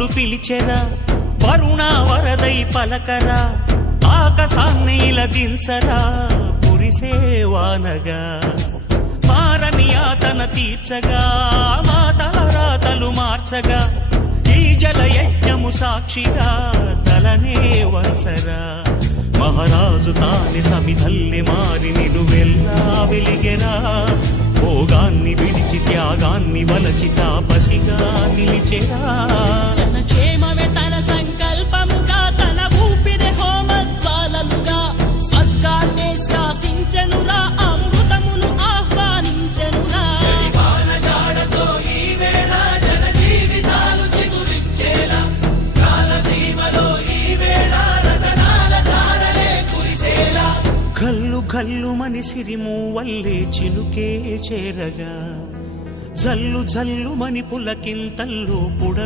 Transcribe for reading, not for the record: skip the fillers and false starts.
వరుణుడు పిలిచెరా వరుణ వరదై పలకరా ఆకాశాన్ని ఇలా దించరా కురిసేవానగా మారని ఆతన తీర్చగా మాతల రాతలు మార్చగా ఈ జలయజ్ఞము సాక్షిగా తలనే వంచరా మహారాజు తాని సమిధల్లి మారి నిలువెల్లా వెలిగెరా భోగాన్ని విడిచి త్యాగాన్ని వలచి తాపసిగా నిలిచెరా జనక్షేమమే తన సంకల్పముగా తన ఊపిరి హోమజ్వాలలుగా స్వర్గాన్నే శాసించెనురా అమృతమును ఆహ్వానించెనురా కల్లు కల్లు మని సిరిము వల్లే చినుకే చేరగా జల్లు జల్లు మని పులకింతల్లో పుడ